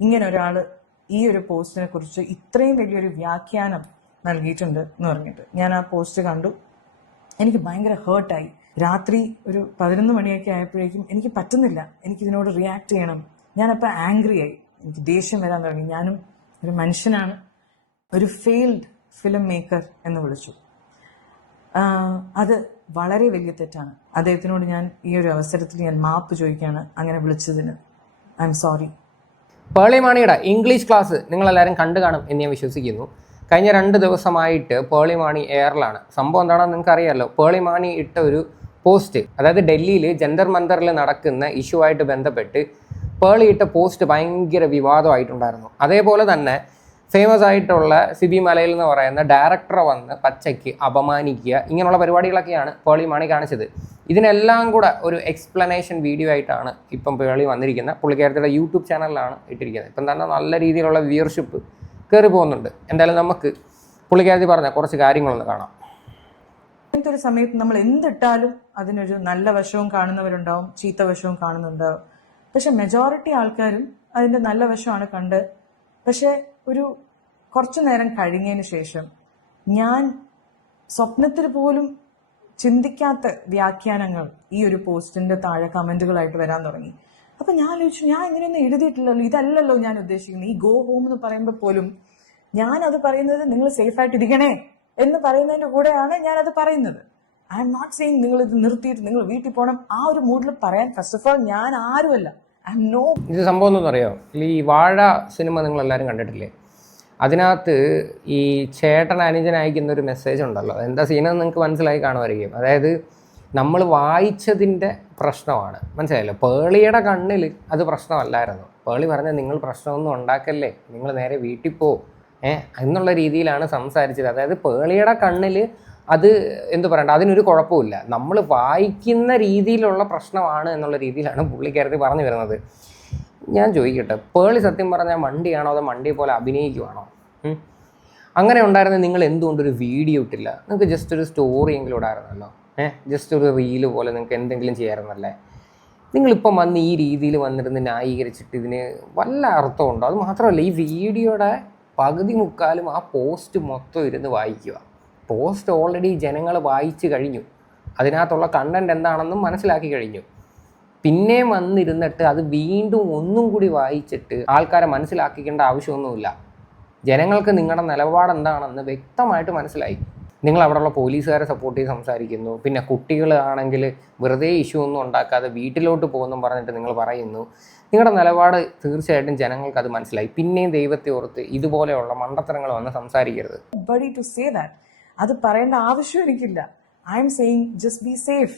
ഇങ്ങനെ ഒരാൾ ഈ ഒരു പോസ്റ്റിനെ കുറിച്ച് ഇത്രയും വലിയൊരു വ്യാഖ്യാനം നൽകിയിട്ടുണ്ട് എന്ന് പറഞ്ഞിട്ട് ഞാൻ ആ പോസ്റ്റ് കണ്ടു. എനിക്ക് ഭയങ്കര ഹേർട്ടായി. രാത്രി ഒരു 11 മണിയൊക്കെ ആയപ്പോഴേക്കും എനിക്ക് പറ്റുന്നില്ല, എനിക്കിതിനോട് റിയാക്ട് ചെയ്യണം. ഞാനപ്പോൾ ആംഗ്രി ആയി, എനിക്ക് ദേഷ്യം വരാൻ തുടങ്ങി. ഞാനും ഒരു മനുഷ്യനാണ്, ഒരു ഫെയിൽഡ് ഫിലിം മേക്കർ എന്ന് വിളിച്ചു. അത് വളരെ വലിയ തെറ്റാണ്. അദ്ദേഹത്തിനോട് ഞാൻ ഈ ഒരു അവസരത്തിൽ ഞാൻ മാപ്പ് ചോദിക്കുകയാണ് അങ്ങനെ വിളിച്ചതിന്. I'm sorry. പേളി മാണിയുടെ ഇംഗ്ലീഷ് ക്ലാസ് നിങ്ങളെല്ലാവരും കണ്ടു കാണും എന്ന് ഞാൻ വിശ്വസിക്കുന്നു. കഴിഞ്ഞ 2 ദിവസമായിട്ട് പേളി മാണി എയറിലാണ്. സംഭവം എന്താണെന്ന് നിങ്ങൾക്ക് അറിയാമല്ലോ. പേളി മാണി ഇട്ട ഒരു പോസ്റ്റ്, അതായത് ഡൽഹിയിൽ ജന്തർ മന്ദറിൽ നടക്കുന്ന ഇഷ്യൂ ആയിട്ട് ബന്ധപ്പെട്ട് പേളി ഇട്ട പോസ്റ്റ് ഭയങ്കര വിവാദമായിട്ടുണ്ടായിരുന്നു. അതേപോലെ തന്നെ ഫേമസ് ആയിട്ടുള്ള സിബി മലയിൽ എന്ന് പറയുന്ന ഡയറക്ടറെ വന്ന് പച്ചയ്ക്ക് അപമാനിക്കുക, ഇങ്ങനെയുള്ള പരിപാടികളൊക്കെയാണ് പേളി മാണി കാണിച്ചത്. ഇതിനെല്ലാം കൂടെ ഒരു എക്സ്പ്ലനേഷൻ വീഡിയോ ആയിട്ടാണ് ഇപ്പം പേളി വന്നിരിക്കുന്നത്. പുള്ളിക്കാരത്തിയുടെ യൂട്യൂബ് ചാനലിലാണ് ഇട്ടിരിക്കുന്നത്. ഇപ്പം തന്നെ നല്ല രീതിയിലുള്ള വ്യൂവർഷിപ്പ് കയറി പോകുന്നുണ്ട്. എന്തായാലും നമുക്ക് പുള്ളിക്കാരത്തി പറഞ്ഞ കുറച്ച് കാര്യങ്ങളൊന്ന് കാണാം. ഇങ്ങനത്തെ ഒരു സമയത്ത് നമ്മൾ എന്തിട്ടാലും അതിനൊരു നല്ല വശവും കാണുന്നവരുണ്ടാവും, ചീത്ത വശവും കാണുന്നുണ്ടാവും. പക്ഷെ മെജോറിറ്റി ആൾക്കാരും അതിന്റെ നല്ല വശമാണ് കണ്ട്. പക്ഷെ ഒരു കുറച്ചു നേരം കഴിഞ്ഞതിന് ശേഷം ഞാൻ സ്വപ്നത്തിൽ പോലും ചിന്തിക്കാത്ത വ്യാഖ്യാനങ്ങൾ ഈ ഒരു പോസ്റ്റിന്റെ താഴെ കമന്റുകളായിട്ട് വരാൻ തുടങ്ങി. അപ്പൊ ഞാൻ ആലോചിച്ചു, ഞാൻ ഇങ്ങനെയൊന്നും എഴുതിയിട്ടില്ലല്ലോ, ഇതല്ലല്ലോ ഞാൻ ഉദ്ദേശിക്കുന്നത്. ഈ ഗോ ഹോം എന്ന് പറയുമ്പോൾ പോലും ഞാൻ അത് പറയുന്നത് നിങ്ങൾ സേഫ് ആയിട്ട് ഇരിക്കണേ എന്ന് പറയുന്നതിന്റെ കൂടെയാണ് ഞാൻ അത് പറയുന്നത്. ഐ എം നോട്ട് സെയിങ് നിങ്ങൾ ഇത് നിർത്തിയിട്ട് നിങ്ങൾ വീട്ടിൽ പോകണം. ആ ഒരു മൂഡിൽ പറയാൻ ഫസ്റ്റ് ഓഫ് ഓൾ ഞാൻ ആരുമല്ല. I'm no. ഇത് സംഭവം ഒന്നും അറിയോ? ഈ വാഴ സിനിമ നിങ്ങളെല്ലാവരും കണ്ടിട്ടില്ലേ? അതിനകത്ത് ഈ ചേട്ടൻ അനുജൻ അയക്കുന്ന ഒരു മെസ്സേജ് ഉണ്ടല്ലോ, എന്താ സീനെന്ന് നിങ്ങൾക്ക് മനസ്സിലായി കാണുമായിരിക്കും. അതായത് നമ്മൾ വായിച്ചതിൻ്റെ പ്രശ്നമാണ്, മനസ്സിലായല്ലോ. പേളിയുടെ കണ്ണിൽ അത് പ്രശ്നമല്ലായിരുന്നു. പേളി പറഞ്ഞാൽ നിങ്ങൾ പ്രശ്നമൊന്നും ഉണ്ടാക്കല്ലേ, നിങ്ങൾ നേരെ വീട്ടിൽ പോ എന്നുള്ള രീതിയിലാണ് സംസാരിച്ചത്. അതായത് പേളിയുടെ കണ്ണിൽ അത് എന്ത് പറയണ്ട, അതിനൊരു കുഴപ്പമില്ല, നമ്മൾ വായിക്കുന്ന രീതിയിലുള്ള പ്രശ്നമാണ് എന്നുള്ള രീതിയിലാണ് പുള്ളിക്കാരത്തി പറഞ്ഞു വരുന്നത്. ഞാൻ ചോദിക്കട്ടെ, പേളി സത്യം പറഞ്ഞാൽ മണ്ടിയാണോ അതോ മണ്ടിയെ പോലെ അഭിനയിക്കുവാണോ? അങ്ങനെ ഉണ്ടായിരുന്നത് നിങ്ങൾ എന്തുകൊണ്ടൊരു വീഡിയോ ഇട്ടില്ല? നിങ്ങൾക്ക് ജസ്റ്റ് ഒരു സ്റ്റോറി എങ്കിലും ഇടായിരുന്നല്ലോ. ജസ്റ്റ് ഒരു റീല് പോലെ നിങ്ങൾക്ക് എന്തെങ്കിലും ചെയ്യാമായിരുന്നല്ലേ? നിങ്ങളിപ്പം വന്ന് ഈ രീതിയിൽ വന്നിരുന്ന് ന്യായീകരിച്ചിട്ട് ഇതിന് വല്ല അർത്ഥമുണ്ടോ? അത് മാത്രമല്ല, ഈ വീഡിയോയുടെ പകുതി മുക്കാലും ആ പോസ്റ്റ് മൊത്തം ഇരുന്ന് വായിക്കുക. പോസ്റ്റ് ഓൾറെഡി ജനങ്ങൾ വായിച്ചു കഴിഞ്ഞു, അതിനകത്തുള്ള കണ്ടൻറ് എന്താണെന്നും മനസ്സിലാക്കി കഴിഞ്ഞു. പിന്നെയും വന്നിരുന്നിട്ട് അത് വീണ്ടും ഒന്നും കൂടി വായിച്ചിട്ട് ആൾക്കാരെ മനസ്സിലാക്കിക്കേണ്ട ആവശ്യമൊന്നുമില്ല. ജനങ്ങൾക്ക് നിങ്ങളുടെ നിലപാട് എന്താണെന്ന് വ്യക്തമായിട്ട് മനസ്സിലായി. നിങ്ങൾ അവിടെയുള്ള പോലീസുകാരെ സപ്പോർട്ട് ചെയ്ത് സംസാരിക്കുന്നു, പിന്നെ കുട്ടികളാണെങ്കിൽ വെറുതെ ഇഷ്യൂ ഒന്നും ഉണ്ടാക്കാതെ വീട്ടിലോട്ട് പോകുന്നു പറഞ്ഞിട്ട് നിങ്ങൾ പറയുന്നു. നിങ്ങളുടെ നിലപാട് തീർച്ചയായിട്ടും ജനങ്ങൾക്ക് അത് മനസ്സിലായി. പിന്നെയും ദൈവത്തെ ഓർത്ത് ഇതുപോലെയുള്ള മണ്ടത്തരങ്ങൾ വന്ന് സംസാരിക്കരുത്. അത് പറയേണ്ട ആവശ്യം എനിക്കില്ല. I am saying just be safe,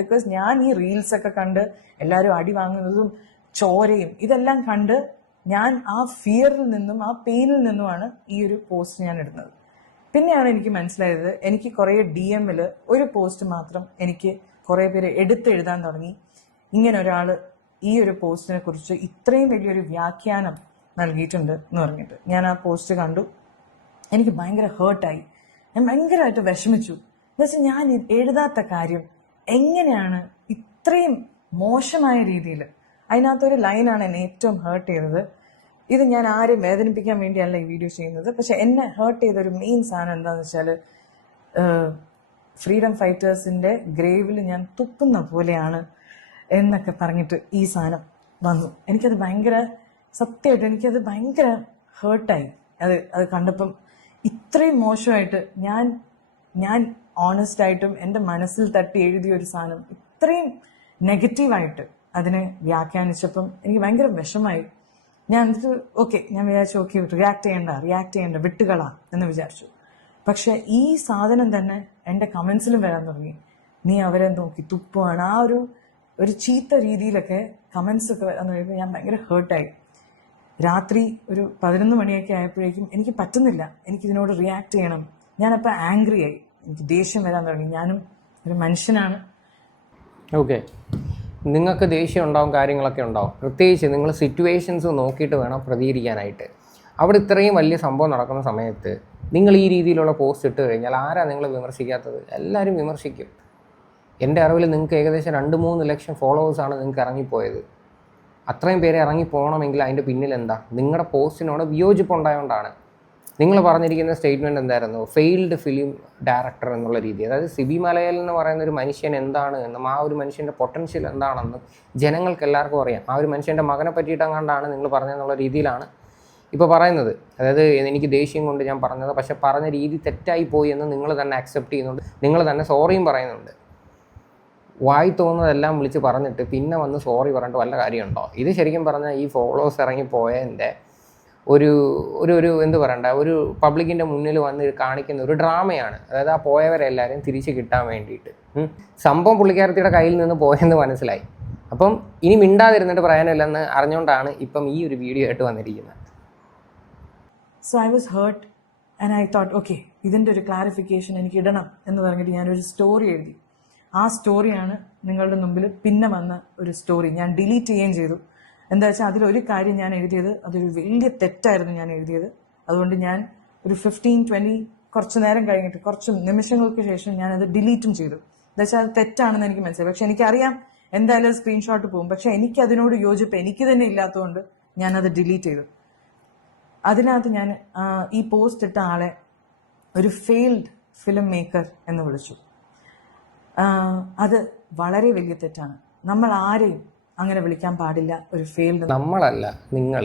because ഞാൻ ഈ റീൽസ് ഒക്കെ കണ്ട് എല്ലാവരും അടി വാങ്ങുന്നതും ചോരയും ഇതെല്ലാം കണ്ട് ഞാൻ ആ ഫിയറിൽ നിന്നും ആ പെയിനിൽ നിന്നുമാണ് ഈ ഒരു പോസ്റ്റ് ഞാൻ ഇടുന്നത്. പിന്നെയാണ് എനിക്ക് മനസ്സിലായത്, എനിക്ക് കുറേ DM-ൽ ഒരു പോസ്റ്റ് മാത്രം എനിക്ക് കുറേ പേര് എടുത്തെഴുതാൻ തുടങ്ങി. ഇങ്ങനെ ഒരാൾ ഈ ഒരു പോസ്റ്റിനെ കുറിച്ച് ഇത്രയും വലിയൊരു വ്യാഖ്യാനം നൽകിയിട്ടുണ്ട് എന്ന് പറഞ്ഞിട്ട് ഞാൻ ആ പോസ്റ്റ് കണ്ടു. എനിക്ക് ഭയങ്കര ഹേർട്ടായി, ഞാൻ ഭയങ്കരമായിട്ട് വിഷമിച്ചു. എന്നുവെച്ചാൽ ഞാൻ എഴുതാത്ത കാര്യം എങ്ങനെയാണ് ഇത്രയും മോശമായ രീതിയിൽ. അതിനകത്തൊരു ലൈനാണ് എന്നെ ഏറ്റവും ഹേർട്ട് ചെയ്തത്. ഇത് ഞാൻ ആരെയും വേദനിപ്പിക്കാൻ വേണ്ടിയല്ല ഈ വീഡിയോ ചെയ്യുന്നത്, പക്ഷെ എന്നെ ഹേർട്ട് ചെയ്തൊരു മെയിൻ സാധനം എന്താണെന്ന് വെച്ചാൽ, ഫ്രീഡം ഫൈറ്റേഴ്സിന്റെ ഗ്രേവിൽ ഞാൻ തുപ്പുന്ന പോലെയാണ് എന്നൊക്കെ പറഞ്ഞിട്ട് ഈ സാധനം വന്നു. എനിക്കത് ഭയങ്കര സത്യമായിട്ട് എനിക്കത് ഭയങ്കര ഹേർട്ടായി. അത് കണ്ടപ്പം ഇത്രയും മോശമായിട്ട് ഞാൻ ഓണസ്റ്റ് ആയിട്ടും എൻ്റെ മനസ്സിൽ തട്ടി എഴുതിയ ഒരു സാധനം ഇത്രയും നെഗറ്റീവായിട്ട് അതിനെ വ്യാഖ്യാനിച്ചപ്പം എനിക്ക് ഭയങ്കര വിഷമായി. ഞാൻ വിചാരിച്ചു റിയാക്ട് ചെയ്യണ്ട വിട്ടുകളാ എന്ന് വിചാരിച്ചു. പക്ഷെ ഈ സാധനം തന്നെ എൻ്റെ കമന്റ്സിലും വരാൻ തുടങ്ങി. നീ അവരെ നോക്കി തുപ്പുവാണ്, ആ ഒരു ചീത്ത രീതിയിലൊക്കെ കമന്റ്സ് ഒക്കെ വരാൻ തുടങ്ങിയപ്പോൾ ഞാൻ ഭയങ്കര ഹേർട്ടായി. രാത്രി ഒരു 11 മണിയൊക്കെ ആയപ്പോഴേക്കും എനിക്ക് പറ്റുന്നില്ല, എനിക്കിതിനോട് റിയാക്ട് ചെയ്യണം. ഞാനപ്പോൾ ആംഗ്രി ആയി, എനിക്ക് ദേഷ്യം വരാൻ തുടങ്ങി. ഞാനും ഒരു മനുഷ്യനാണ്. ഓക്കെ, നിങ്ങൾക്ക് ദേഷ്യം ഉണ്ടാവും, കാര്യങ്ങളൊക്കെ ഉണ്ടാവും. പ്രത്യേകിച്ച് നിങ്ങൾ സിറ്റുവേഷൻസ് നോക്കിയിട്ട് വേണം പ്രതികരിക്കാനായിട്ട്. അവിടെ ഇത്രയും വലിയ സംഭവം നടക്കുന്ന സമയത്ത് നിങ്ങൾ ഈ രീതിയിലുള്ള പോസ്റ്റ് ഇട്ട് കഴിഞ്ഞാൽ ആരാ നിങ്ങൾ വിമർശിക്കാത്തത്? എല്ലാവരും വിമർശിക്കും. എൻ്റെ അറിവിൽ നിങ്ങൾക്ക് ഏകദേശം 2-3 ലക്ഷം ഫോളോവേഴ്സാണ് നിങ്ങൾക്ക് ഇറങ്ങിപ്പോയത്. അത്രയും പേര് ഇറങ്ങി പോകണമെങ്കിൽ അതിൻ്റെ പിന്നിൽ എന്താ? നിങ്ങളുടെ പോസ്റ്റിനോട് വിയോജിപ്പുണ്ടായതുകൊണ്ടാണ്. നിങ്ങൾ പറഞ്ഞിരിക്കുന്ന സ്റ്റേറ്റ്മെൻറ്റ് എന്തായിരുന്നു? ഫെയിൽഡ് ഫിലിം ഡയറക്ടർ എന്നുള്ള രീതി. അതായത് സിബി മലയിൽ എന്ന് പറയുന്ന ഒരു മനുഷ്യൻ എന്താണ് എന്നും ആ ഒരു മനുഷ്യൻ്റെ പൊട്ടൻഷ്യൽ എന്താണെന്നും ജനങ്ങൾക്ക് എല്ലാവർക്കും അറിയാം. ആ ഒരു മനുഷ്യൻ്റെ മകനെ പറ്റിയിട്ടെങ്ങാണ്ടാണ് നിങ്ങൾ പറഞ്ഞതെന്നുള്ള രീതിയിലാണ് ഇപ്പോൾ പറയുന്നത്. അതായത് എനിക്ക് ദേഷ്യം കൊണ്ട് ഞാൻ പറഞ്ഞത്, പക്ഷെ പറഞ്ഞ രീതി തെറ്റായി പോയി എന്ന് നിങ്ങൾ തന്നെ അക്സെപ്റ്റ് ചെയ്യുന്നുണ്ട്, നിങ്ങൾ തന്നെ സോറിയും പറയുന്നുണ്ട്. വായി തോന്നുന്നതെല്ലാം വിളിച്ച് പറഞ്ഞിട്ട് പിന്നെ വന്ന് സോറി പറഞ്ഞിട്ട് വല്ല കാര്യമുണ്ടോ? ഇത് ശരിക്കും പറഞ്ഞാൽ ഈ ഫോളോവേഴ്സ് ഇറങ്ങി പോയതിൻ്റെ ഒരു ഒരു ഒരു എന്ത് പറയണ്ട, ഒരു പബ്ലിക്കിൻ്റെ മുന്നിൽ വന്ന് കാണിക്കുന്ന ഒരു ഡ്രാമയാണ്. അതായത് ആ പോയവരെല്ലാവരും തിരിച്ച് കിട്ടാൻ വേണ്ടിയിട്ട്. സംഭവം പുള്ളിക്കാരത്തിയുടെ കയ്യിൽ നിന്ന് പോയെന്ന് മനസ്സിലായി. അപ്പം ഇനി മിണ്ടാതിരുന്നിട്ട് പറയാനില്ലെന്ന് അറിഞ്ഞുകൊണ്ടാണ് ഇപ്പം ഈ ഒരു വീഡിയോ ആയിട്ട് വന്നിരിക്കുന്നത്. So I was hurt and I thought okay, ഇതിൻ്റെ ഒരു ക്ലാരിഫിക്കേഷൻ എനിക്ക് ഇടണം എന്ന് പറഞ്ഞിട്ട് ഞാനൊരു സ്റ്റോറി എഴുതി. ആ സ്റ്റോറിയാണ് നിങ്ങളുടെ മുമ്പിൽ പിന്നെ വന്ന ഒരു സ്റ്റോറി. ഞാൻ ഡിലീറ്റ് ചെയ്യുകയും ചെയ്തു. എന്താ വെച്ചാൽ അതിലൊരു കാര്യം ഞാൻ എഴുതിയത് അതൊരു വലിയ തെറ്റായിരുന്നു ഞാൻ എഴുതിയത്. അതുകൊണ്ട് ഞാൻ ഒരു 15-20 കുറച്ച് നേരം കഴിഞ്ഞിട്ട്, കുറച്ച് നിമിഷങ്ങൾക്ക് ശേഷം ഞാനത് ഡിലീറ്റും ചെയ്തു. എന്താ വെച്ചാൽ അത് തെറ്റാണെന്ന് എനിക്ക് മനസ്സിലായി. പക്ഷെ എനിക്കറിയാം എന്തായാലും സ്ക്രീൻഷോട്ട് പോകും. പക്ഷെ എനിക്ക് അതിനോട് യോജിപ്പ് എനിക്ക് തന്നെ ഇല്ലാത്തതുകൊണ്ട് ഞാനത് ഡിലീറ്റ് ചെയ്തു. അതിനകത്ത് ഞാൻ ഈ പോസ്റ്റ് ഇട്ട ആളെ ഒരു ഫെയിൽഡ് ഫിലിം മേക്കർ എന്ന് വിളിച്ചു. അത് വളരെ വലിയ തെറ്റാണ്. നമ്മൾ ആരെയും അങ്ങനെ വിളിക്കാൻ പാടില്ല ഒരു ഫെയിൽഡ്. നമ്മളല്ല, നിങ്ങൾ.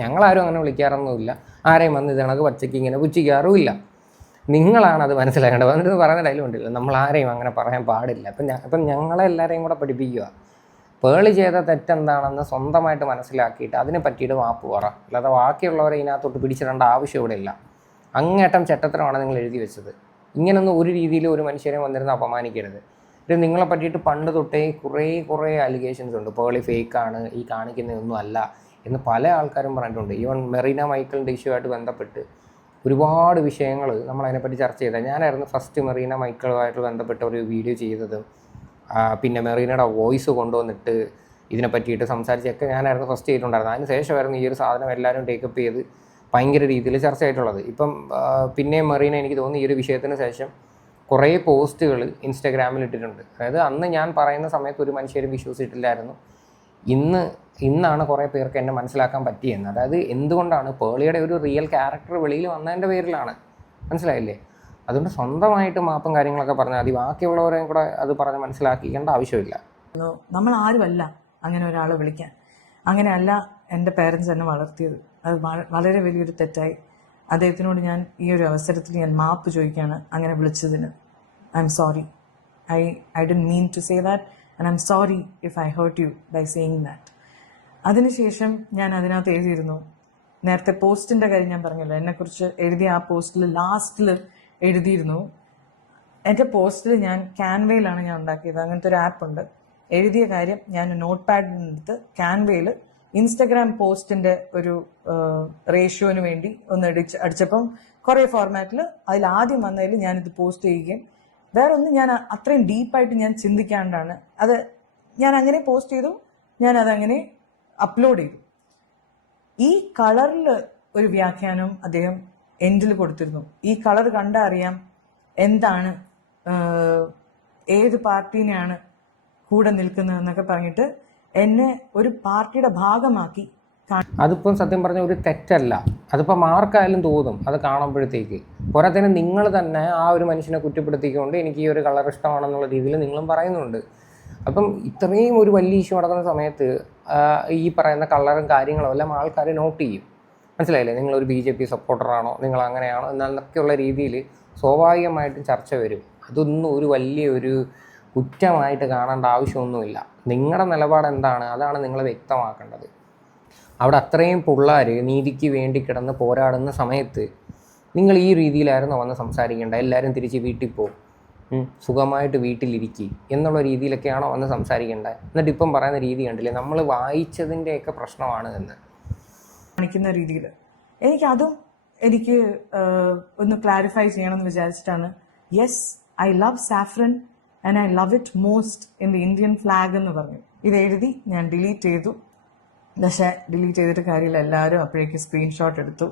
ഞങ്ങളാരും അങ്ങനെ വിളിക്കാറൊന്നുമില്ല. ആരെയും വന്ന് ഇത് കണക്ക് പച്ചയ്ക്ക് ഇങ്ങനെ പുച്ഛിക്കാറുമില്ല. നിങ്ങളാണ് അത് മനസ്സിലാക്കേണ്ടത്. വന്നിട്ട് പറയുന്ന ഡയലോഗ് ഉണ്ടല്ലോ, നമ്മൾ ആരെയും അങ്ങനെ പറയാൻ പാടില്ല. അപ്പം ഞങ്ങളെല്ലാവരെയും കൂടെ പഠിപ്പിക്കുക. പേളി ചെയ്ത തെറ്റെന്താണെന്ന് സ്വന്തമായിട്ട് മനസ്സിലാക്കിയിട്ട് അതിനെ പറ്റിയിട്ട് മാപ്പ് പറ. അല്ലാതെ ബാക്കിയുള്ളവരെ ഇതിനകത്തോട്ട് പിടിച്ചിടേണ്ട ആവശ്യം ഇവിടെ ഇല്ല. അങ്ങേറ്റം ചെറ്റത്തരമാണ് നിങ്ങൾ എഴുതി വെച്ചത്. ഇങ്ങനൊന്നും ഒരു രീതിയിൽ ഒരു മനുഷ്യരെ വന്നിരുന്ന് അപമാനിക്കരുത്. ഇത് നിങ്ങളെ പറ്റിയിട്ട് പണ്ട് തൊട്ടേ കുറേ അലിഗേഷൻസ് ഉണ്ട്. പേളി ഫേക്കാണ്, ഈ കാണിക്കുന്നതൊന്നും അല്ല എന്ന് പല ആൾക്കാരും പറഞ്ഞിട്ടുണ്ട്. ഈവൻ മെറീന മൈക്കിളിൻ്റെ ഇഷ്യൂ ആയിട്ട് ബന്ധപ്പെട്ട് ഒരുപാട് വിഷയങ്ങൾ നമ്മളതിനെപ്പറ്റി ചർച്ച ചെയ്തത്. ഞാനായിരുന്നു ഫസ്റ്റ് മെറീന മൈക്കിളുമായിട്ട് ബന്ധപ്പെട്ട ഒരു വീഡിയോ ചെയ്തത്. പിന്നെ മെറീനയുടെ വോയിസ് കൊണ്ടുവന്നിട്ട് ഇതിനെ പറ്റിയിട്ട് സംസാരിച്ചൊക്കെ ഞാനായിരുന്നു ഫസ്റ്റ് ചെയ്തിട്ടുണ്ടായിരുന്നത്. അതിന് ശേഷമായിരുന്നു ഈ ഒരു സാധനം എല്ലാവരും ടേക്കപ്പ് ചെയ്ത് ഭയങ്കര രീതിയിൽ ചർച്ച ആയിട്ടുള്ളത്. ഇപ്പം പിന്നെയും മെറീന എനിക്ക് തോന്നുന്നു ഈ ഒരു വിഷയത്തിന് ശേഷം കുറേ പോസ്റ്റുകൾ ഇൻസ്റ്റാഗ്രാമിൽ ഇട്ടിട്ടുണ്ട്. അതായത് അന്ന് ഞാൻ പറയുന്ന സമയത്ത് ഒരു മനുഷ്യരും വിശ്വസിച്ചിട്ടില്ലായിരുന്നു. ഇന്നാണ് കുറേ പേർക്ക് എന്നെ മനസ്സിലാക്കാൻ പറ്റിയെന്ന്. അതായത് എന്തുകൊണ്ടാണ് പേളിയുടെ ഒരു റിയൽ ക്യാരക്ടർ വെളിയിൽ വന്നതിൻ്റെ പേരിലാണ്. മനസ്സിലായില്ലേ? അതുകൊണ്ട് സ്വന്തമായിട്ട് മാപ്പും കാര്യങ്ങളൊക്കെ പറഞ്ഞാൽ മതി. ബാക്കിയുള്ളവരെയും കൂടെ അത് പറഞ്ഞ് മനസ്സിലാക്കിക്കേണ്ട ആവശ്യമില്ല. നമ്മൾ ആരുമല്ല അങ്ങനെ ഒരാളെ വിളിക്കാൻ. അങ്ങനെയല്ല എൻ്റെ പേരൻസ് എന്നെ വളർത്തിയത്. അത് വളരെ വലിയൊരു തെറ്റായി. അദ്ദേഹത്തിനോട് ഞാൻ ഈ ഒരു അവസരത്തിൽ ഞാൻ മാപ്പ് ചോദിക്കുകയാണ് അങ്ങനെ വിളിച്ചതിന്. I'm sorry. I didn't mean to say that and I'm sorry if I hurt you by saying that. അതിനുശേഷം ഞാൻ അതിനകത്ത് എഴുതിയിരുന്നു, നേരത്തെ പോസ്റ്റിൻ്റെ കാര്യം ഞാൻ പറഞ്ഞല്ലോ, എന്നെക്കുറിച്ച് എഴുതിയ ആ പോസ്റ്റിൽ ലാസ്റ്റിൽ എഴുതിയിരുന്നു. എൻ്റെ പോസ്റ്റിൽ ഞാൻ ക്യാൻവയിലാണ് ഞാൻ ഉണ്ടാക്കിയത്. അങ്ങനത്തെ ഒരു ആപ്പ് ഉണ്ട്. എഴുതിയ കാര്യം ഞാൻ നോട്ട് പാഡിനെടുത്ത് ക്യാൻവയിൽ ഇൻസ്റ്റഗ്രാം പോസ്റ്റിൻ്റെ ഒരു റേഷ്യോന് വേണ്ടി ഒന്ന് അടിച്ചപ്പം കുറേ ഫോർമാറ്റിൽ അതിൽ ആദ്യം വന്നതിൽ ഞാനിത് പോസ്റ്റ് ചെയ്യുകയും വേറെ ഒന്നും ഞാൻ അത്രയും ഡീപ്പായിട്ട് ഞാൻ ചിന്തിക്കാണ്ടാണ് അത് ഞാൻ അങ്ങനെ പോസ്റ്റ് ചെയ്തു. ഞാൻ അതങ്ങനെ അപ്ലോഡ് ചെയ്തു. ഈ കളറിൽ ഒരു വ്യാഖ്യാനം അദ്ദേഹം എൻഡിൽ കൊടുത്തിരുന്നു. ഈ കളർ കണ്ടാൽ അറിയാം എന്താണ്, ഏത് പാർട്ടീനെയാണ് കൂടെ നിൽക്കുന്നതെന്നൊക്കെ പറഞ്ഞിട്ട് എന്നെ ഒരു പാർട്ടിയുടെ ഭാഗമാക്കി. അതിപ്പം സത്യം പറഞ്ഞ ഒരു തെറ്റല്ല. അതിപ്പോൾ ആർക്കായാലും തോന്നും അത് കാണുമ്പോഴത്തേക്ക്. പോരാത്തതിന് നിങ്ങൾ തന്നെ ആ ഒരു മനുഷ്യനെ കുറ്റപ്പെടുത്തിക്കൊണ്ട് എനിക്ക് ഈ ഒരു കളർ ഇഷ്ടമാണെന്നുള്ള രീതിയിൽ നിങ്ങളും പറയുന്നുണ്ട്. അപ്പം ഇത്രയും ഒരു വലിയ ഇഷ്യൂ നടക്കുന്ന സമയത്ത് ഈ പറയുന്ന കളറും കാര്യങ്ങളും എല്ലാം ആൾക്കാർ നോട്ട് ചെയ്യും. മനസ്സിലായില്ലേ? നിങ്ങളൊരു BJP സപ്പോർട്ടറാണോ, നിങ്ങൾ അങ്ങനെയാണോ എന്നൊക്കെയുള്ള രീതിയിൽ സ്വാഭാവികമായിട്ടും ചർച്ച വരും. അതൊന്നും ഒരു വലിയൊരു കുറ്റമായിട്ട് കാണേണ്ട ആവശ്യമൊന്നുമില്ല. നിങ്ങളുടെ നിലപാട് എന്താണ് അതാണ് നിങ്ങൾ വ്യക്തമാക്കേണ്ടത്. അവിടെ അത്രയും പിള്ളേർ നീതിക്ക് വേണ്ടി കിടന്ന് പോരാടുന്ന സമയത്ത് നിങ്ങൾ ഈ രീതിയിലായിരുന്നു വന്ന് സംസാരിക്കേണ്ടത്. എല്ലാവരും തിരിച്ച് വീട്ടിൽ പോകും, സുഖമായിട്ട് വീട്ടിലിരിക്കുക എന്നുള്ള രീതിയിലൊക്കെയാണോ വന്ന് സംസാരിക്കേണ്ടത്. എന്നിട്ട് ഇപ്പം പറയുന്ന രീതി കണ്ടില്ലേ, നമ്മൾ വായിച്ചതിൻ്റെയൊക്കെ പ്രശ്നമാണ് എന്ന് കാണിക്കുന്ന രീതിയിൽ എനിക്ക് ഒന്ന് ക്ലാരിഫൈ ചെയ്യണമെന്ന് വിചാരിച്ചിട്ടാണ്. Yes, I love saffron and I love it most in the Indian flag എന്ന് പറഞ്ഞു. ഇത് എഴുതി ഞാൻ ഡിലീറ്റ് ചെയ്തു. പക്ഷേ ഡിലീറ്റ് ചെയ്തിട്ട് കാര്യമില്ല, എല്ലാവരും അപ്പോഴേക്ക് സ്ക്രീൻഷോട്ട് എടുത്തു.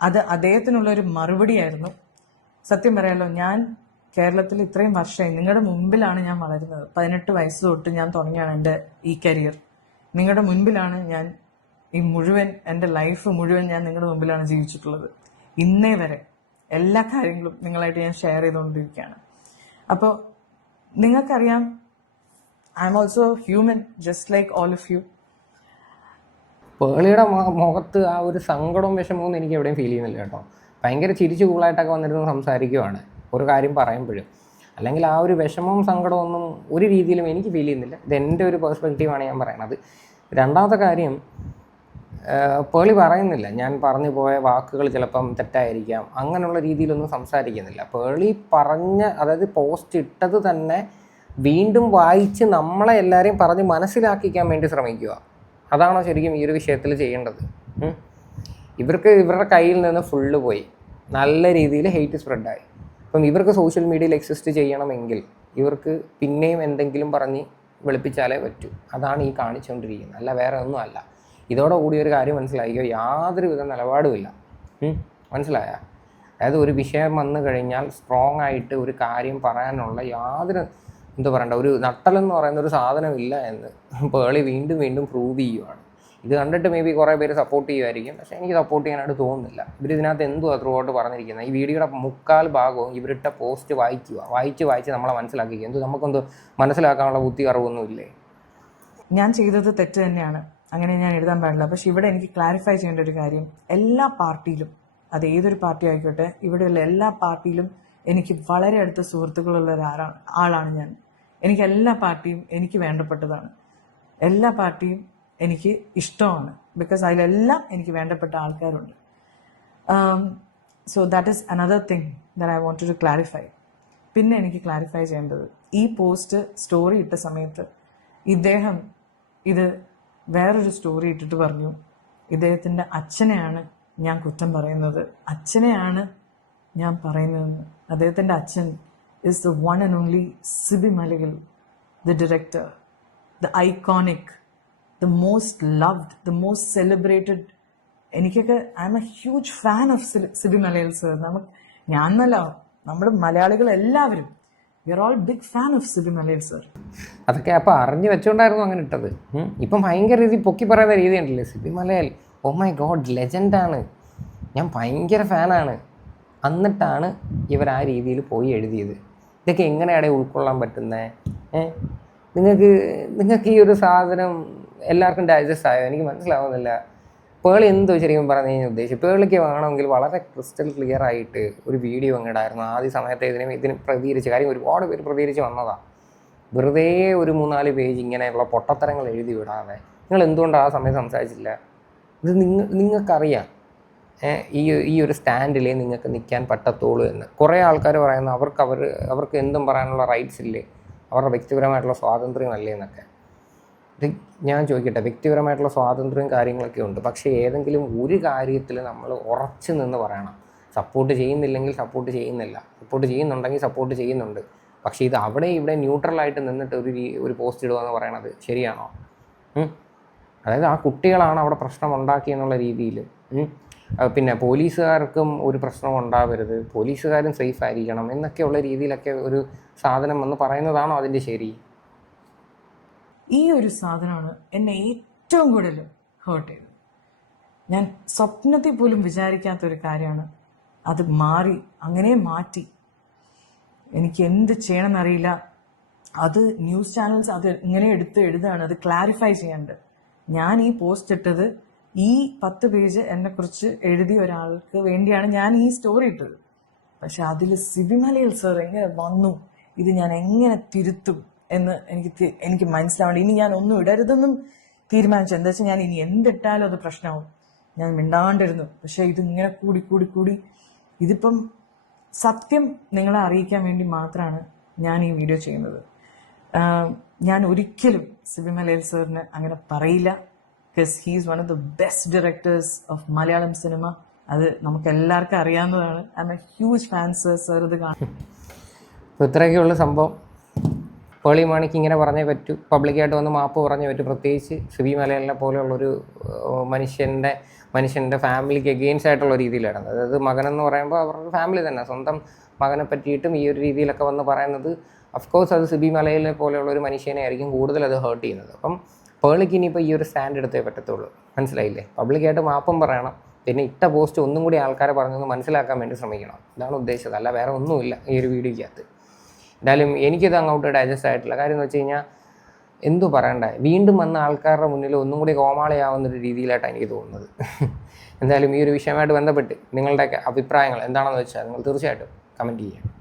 അത് അദ്ദേഹത്തിനുള്ളൊരു മറുപടിയായിരുന്നു. സത്യം പറയാമല്ലോ, ഞാൻ കേരളത്തിൽ ഇത്രയും വർഷമായി നിങ്ങളുടെ മുമ്പിലാണ് ഞാൻ വളരുന്നത്. 18 വയസ്സ് തൊട്ട് ഞാൻ തുടങ്ങിയാണ് എൻ്റെ ഈ കരിയർ. നിങ്ങളുടെ മുൻപിലാണ് ഞാൻ ഈ മുഴുവൻ എൻ്റെ ലൈഫ് മുഴുവൻ ഞാൻ നിങ്ങളുടെ മുമ്പിലാണ് ജീവിച്ചിട്ടുള്ളത്. ഇന്നേ വരെ എല്ലാ കാര്യങ്ങളും നിങ്ങളായിട്ട് ഞാൻ ഷെയർ ചെയ്തുകൊണ്ടിരിക്കുകയാണ്. അപ്പോൾ നിങ്ങൾക്കറിയാം, I'm also human just like all of you. പേളിയുടെ മുഖത്ത് ആ ഒരു സങ്കടവും വിഷമവും എനിക്ക് എവിടെയും ഫീൽ ചെയ്യുന്നില്ല കേട്ടോ. ഭയങ്കര ചിരിച്ചു കൂളായിട്ടൊക്കെ വന്നിരുന്ന് സംസാരിക്കുവാണ് ഒരു കാര്യം പറയുമ്പോഴും. അല്ലെങ്കിൽ ആ ഒരു വിഷമവും സങ്കടവും ഒന്നും ഒരു രീതിയിലും എനിക്ക് ഫീൽ ചെയ്യുന്നില്ല. ഇത് എൻ്റെ ഒരു പെർസ്പെക്റ്റീവാണ് ഞാൻ പറയണത്. രണ്ടാമത്തെ കാര്യം, പേളി പറയുന്നില്ല ഞാൻ പറഞ്ഞു പോയ വാക്കുകൾ ചിലപ്പം തെറ്റായിരിക്കാം, അങ്ങനെയുള്ള രീതിയിലൊന്നും സംസാരിക്കുന്നില്ല. പേളി പറഞ്ഞ, അതായത് പോസ്റ്റ് ഇട്ടത് തന്നെ വീണ്ടും വായിച്ച് നമ്മളെ എല്ലാവരെയും പറഞ്ഞ് മനസ്സിലാക്കിക്കാൻ വേണ്ടി ശ്രമിക്കുക. അതാണോ ശരിക്കും ഈ ഒരു വിഷയത്തിൽ ചെയ്യേണ്ടത്? ഇവർക്ക് ഇവരുടെ കയ്യിൽ നിന്ന് ഫുള്ള് പോയി, നല്ല രീതിയിൽ ഹെയ്റ്റ് സ്പ്രെഡായി. അപ്പം ഇവർക്ക് സോഷ്യൽ മീഡിയയിൽ എക്സിസ്റ്റ് ചെയ്യണമെങ്കിൽ ഇവർക്ക് പിന്നെയും എന്തെങ്കിലും പറഞ്ഞ് വെളുപ്പിച്ചാലേ പറ്റൂ. അതാണ് ഈ കാണിച്ചുകൊണ്ടിരിക്കുന്നത്, അല്ല വേറെ ഒന്നും അല്ല. ഇതോടെ കൂടി ഒരു കാര്യം മനസ്സിലാക്കിയോ, യാതൊരുവിധ നിലപാടുമില്ല. മനസ്സിലായ? അതായത് ഒരു വിഷയം വന്നു കഴിഞ്ഞാൽ സ്ട്രോങ് ആയിട്ട് ഒരു കാര്യം പറയാനുള്ള യാതൊരു എന്താ പറയണ്ട, ഒരു നട്ടലെന്ന് പറയുന്ന ഒരു സാധനമില്ല എന്ന് പേളി വീണ്ടും വീണ്ടും പ്രൂവ് ചെയ്യുവാണ്. ഇത് കണ്ടിട്ട് മേ ബി കുറേ പേര് സപ്പോർട്ട് ചെയ്യുമായിരിക്കും, പക്ഷേ എനിക്ക് സപ്പോർട്ട് ചെയ്യാനായിട്ട് തോന്നുന്നില്ല. ഇവരിതിനകത്ത് എന്തുവാ ത്രൂ ഔട്ട് പറഞ്ഞിരിക്കുന്നത്? ഈ വീഡിയോയുടെ മുക്കാൽ ഭാഗവും ഇവരിട്ട പോസ്റ്റ് വായിച്ച് നമ്മളെ മനസ്സിലാക്കിക്കുക. നമുക്കെന്തോ മനസ്സിലാക്കാനുള്ള ബുദ്ധി അറിവൊന്നും ഇല്ലേ? ഞാൻ ചെയ്തത് തെറ്റ് തന്നെയാണ്, അങ്ങനെ ഞാൻ എഴുതാൻ പാടില്ല. പക്ഷെ ഇവിടെ എനിക്ക് ക്ലാരിഫൈ ചെയ്യേണ്ട ഒരു കാര്യം, എല്ലാ പാർട്ടിയിലും, അത് ഏതൊരു പാർട്ടി ആയിക്കോട്ടെ, ഇവിടെയുള്ള എല്ലാ പാർട്ടിയിലും എനിക്ക് വളരെ അടുത്ത സുഹൃത്തുക്കളുള്ള ആളാണ് ഞാൻ. എനിക്ക് എല്ലാ പാർട്ടിയും എനിക്ക് വേണ്ടപ്പെട്ടതാണ്, എല്ലാ പാർട്ടിയും എനിക്ക് ഇഷ്ടമാണ്. ബിക്കോസ് അതിലെല്ലാം എനിക്ക് വേണ്ടപ്പെട്ട ആൾക്കാരുണ്ട്. So that is another thing that I want to clarify. പിന്നെ എനിക്ക് ക്ലാരിഫൈ ചെയ്യേണ്ടത്, ഈ പോസ്റ്റ് സ്റ്റോറി ഇട്ട സമയത്ത് ഇദ്ദേഹം ഇത് വേറൊരു സ്റ്റോറി ഇട്ടിട്ട് പറഞ്ഞു, ഇദ്ദേഹത്തിൻ്റെ അച്ഛനെയാണ് ഞാൻ കുറ്റം പറയുന്നത്, അച്ഛനെയാണ് ഞാൻ പറയുന്നതെന്ന്. അദ്ദേഹത്തിൻ്റെ അച്ഛൻ is the one and only Sibi Malagal, the director, the iconic, the most loved, the most celebrated. എനിക്കൊക്കെ I'm a huge fan of Siby Malayil sir. ഞാനല്ല, നമ്മുടെ മലയാളികൾ എല്ലാവരും we are all big fan of Siby Malayil sir. അതൊക്കെ അപ്പോൾ അറിഞ്ഞു വെച്ചുകൊണ്ടായിരുന്നു അങ്ങനെ ഇട്ടത്. ഇപ്പം ഭയങ്കര രീതി പൊക്കി പറയുന്ന രീതി ഉണ്ടല്ലേ സിബി മലയാൽ. ഓ മൈ ഗോഡ്, ലെജൻഡാണ്, ഞാൻ ഭയങ്കര ഫാനാണ്. എന്നിട്ടാണ് ഇവർ ആ രീതിയിൽ പോയി എഴുതിയത്. ഇതൊക്കെ എങ്ങനെയാണ് ഉൾക്കൊള്ളാൻ പറ്റുന്നത്? നിങ്ങൾക്ക് ഈ ഒരു സാധനം എല്ലാവർക്കും ഡൈജസ്റ്റ് ആയോ? എനിക്ക് മനസ്സിലാവുന്നില്ല. പേളി എന്തോ ശരിക്കും പറഞ്ഞു കഴിഞ്ഞാൽ ഉദ്ദേശിച്ചു, പേളിക്ക് വേണമെങ്കിൽ വളരെ ക്രിസ്റ്റൽ ക്ലിയർ ആയിട്ട് ഒരു വീഡിയോ അങ്ങിടായിരുന്നു ആദ്യ സമയത്ത്. ഇതിന് പ്രതികരിച്ച കാര്യം ഒരുപാട് പേര് പ്രതികരിച്ച് വന്നതാണ്. വെറുതെ ഒരു 3-4 പേജ് ഇങ്ങനെയുള്ള പൊട്ടത്തരങ്ങൾ എഴുതി വിടാതെ നിങ്ങൾ എന്തുകൊണ്ട് ആ സമയത്ത് സംസാരിച്ചില്ല? ഇത് നിങ്ങൾക്കറിയാം ഈ ഒരു സ്റ്റാൻഡിലേ നിങ്ങൾക്ക് നിൽക്കാൻ പറ്റത്തുള്ളൂ എന്ന്. കുറേ ആൾക്കാർ പറയുന്നു അവർക്ക് എന്തും പറയാനുള്ള റൈറ്റ്സ് ഇല്ലേ, അവരുടെ വ്യക്തിപരമായിട്ടുള്ള സ്വാതന്ത്ര്യമല്ലേ എന്നൊക്കെ. ഞാൻ ചോദിക്കട്ടെ, വ്യക്തിപരമായിട്ടുള്ള സ്വാതന്ത്ര്യവും കാര്യങ്ങളൊക്കെ ഉണ്ട്, പക്ഷേ ഏതെങ്കിലും ഒരു കാര്യത്തിൽ നമ്മൾ ഉറച്ചു നിന്ന് പറയണം. സപ്പോർട്ട് ചെയ്യുന്നില്ലെങ്കിൽ സപ്പോർട്ട് ചെയ്യുന്നില്ല, സപ്പോർട്ട് ചെയ്യുന്നുണ്ടെങ്കിൽ സപ്പോർട്ട് ചെയ്യുന്നുണ്ട്. പക്ഷേ ഇത് അവിടെ ഇവിടെ ന്യൂട്രലായിട്ട് നിന്നിട്ട് ഒരു പോസ്റ്റ് ഇടുക എന്ന് പറയണത് ശരിയാണോ? അതായത് ആ കുട്ടികളാണ് അവിടെ പ്രശ്നം ഉണ്ടാക്കിയെന്നുള്ള രീതിയിൽ. പിന്നെ പോലീസുകാർക്കും ഒരു പ്രശ്നം ഉണ്ടാവരുത്, പോലീസുകാരും സേഫ് ആയിരിക്കണം എന്നൊക്കെയുള്ള രീതിയിലൊക്കെ ഒരു സാധനം എന്ന് പറയുന്നതാണോ അതിൻ്റെ ശരി? ഈ ഒരു സാധനമാണ് എന്നെ ഏറ്റവും കൂടുതൽ ഹേർട്ട് ചെയ്തത്. ഞാൻ സ്വപ്നത്തിൽ പോലും വിചാരിക്കാത്തൊരു കാര്യമാണ്. അത് അങ്ങനെ മാറ്റി. എനിക്ക് എന്ത് ചെയ്യണമെന്നറിയില്ല. അത് ന്യൂസ് ചാനൽസ് അത് ഇങ്ങനെ എഴുതുകയാണ്, അത് ക്ലാരിഫൈ ചെയ്യാണ്ട്. ഞാൻ ഈ പോസ്റ്റ് ഇട്ടത് ഈ 10 പേജ് എന്നെക്കുറിച്ച് എഴുതിയ ഒരാൾക്ക് വേണ്ടിയാണ് ഞാൻ ഈ സ്റ്റോറി ഇട്ടത്. പക്ഷെ അതിൽ സിബി മലയാൽ സർ എങ്ങനെ വന്നു, ഇത് ഞാൻ എങ്ങനെ തിരുത്തും എന്ന് എനിക്ക് മനസ്സിലാവണം. ഇനി ഞാൻ ഒന്നും ഇടരുതെന്നും തീരുമാനിച്ചു. എന്താ വെച്ചാൽ ഞാൻ ഇനി എന്തിട്ടാലും അത് പ്രശ്നമാവും. ഞാൻ മിണ്ടാണ്ടിരുന്നു. പക്ഷെ ഇതിങ്ങനെ കൂടി ഇതിപ്പം സത്യം നിങ്ങളെ അറിയിക്കാൻ വേണ്ടി മാത്രമാണ് ഞാൻ ഈ വീഡിയോ ചെയ്യുന്നത്. ഞാൻ ഒരിക്കലും സിബി മലയാൽ സാറിന് അങ്ങനെ പറയില്ല. because he is one of the best directors of Malayalam cinema. അത് നമുക്ക് എല്ലാവർക്കും അറിയാവുന്നതാണ്. I M a huge fan sir. ഇത് കാണും. ഇത്രയൊക്കെയുള്ള സംഭവം. പേളി മാണിക്ക് ഇങ്ങനെ പറഞ്ഞേ പറ്റൂ, പബ്ലിക്കായിട്ട് വന്ന് മാപ്പ് പറഞ്ഞേ പറ്റൂ. പ്രത്യേകിച്ച് സിബി മലയാലിനെ പോലെയുള്ളൊരു മനുഷ്യൻ്റെ ഫാമിലിക്ക് എഗെയിൻസ്റ്റ് ആയിട്ടുള്ള രീതിയിലാണ്. അതായത് മകനെന്ന് പറയുമ്പോൾ അവരുടെ ഫാമിലി തന്നെ, സ്വന്തം മകനെ പറ്റിയിട്ടും ഈ ഒരു രീതിയിലൊക്കെ വന്ന് പറയുന്നത്, അഫ്കോഴ്സ് അത് സിബി മലയാലിനെ പോലെയുള്ള ഒരു മനുഷ്യനെ ആയിരിക്കും കൂടുതൽ അത് ഹേർട്ട് ചെയ്യുന്നത്. അപ്പം പേളിക്ക് ഇനിയിപ്പോൾ ഈ ഒരു സ്റ്റാൻഡ് എടുത്തേ പറ്റത്തുള്ളൂ. മനസ്സിലായില്ലേ? പബ്ലിക്കായിട്ട് മാപ്പും പറയണം, പിന്നെ ഇട്ട പോസ്റ്റ് ഒന്നും കൂടി ആൾക്കാരെ പറഞ്ഞൊന്ന് മനസ്സിലാക്കാൻ വേണ്ടി ശ്രമിക്കണം. ഇതാണ് ഉദ്ദേശിച്ചത്, അല്ല വേറെ ഒന്നുമില്ല ഈ ഒരു വീഡിയോയ്ക്കകത്ത്. എന്തായാലും എനിക്കിത് അങ്ങോട്ട് ഡൈജസ്റ്റ് ആയിട്ടില്ല. കാര്യം എന്ന് വെച്ച് കഴിഞ്ഞാൽ എന്തു പറയണ്ടേ, വീണ്ടും വന്ന ആൾക്കാരുടെ മുന്നിൽ ഒന്നും കൂടി കോമാളിയാവുന്നൊരു രീതിയിലായിട്ടാണ് എനിക്ക് തോന്നുന്നത്. എന്തായാലും ഈ ഒരു വിഷയമായിട്ട് ബന്ധപ്പെട്ട് നിങ്ങളുടെയൊക്കെ അഭിപ്രായങ്ങൾ എന്താണെന്ന് വെച്ചാൽ നിങ്ങൾ തീർച്ചയായിട്ടും കമൻറ്റ് ചെയ്യുക.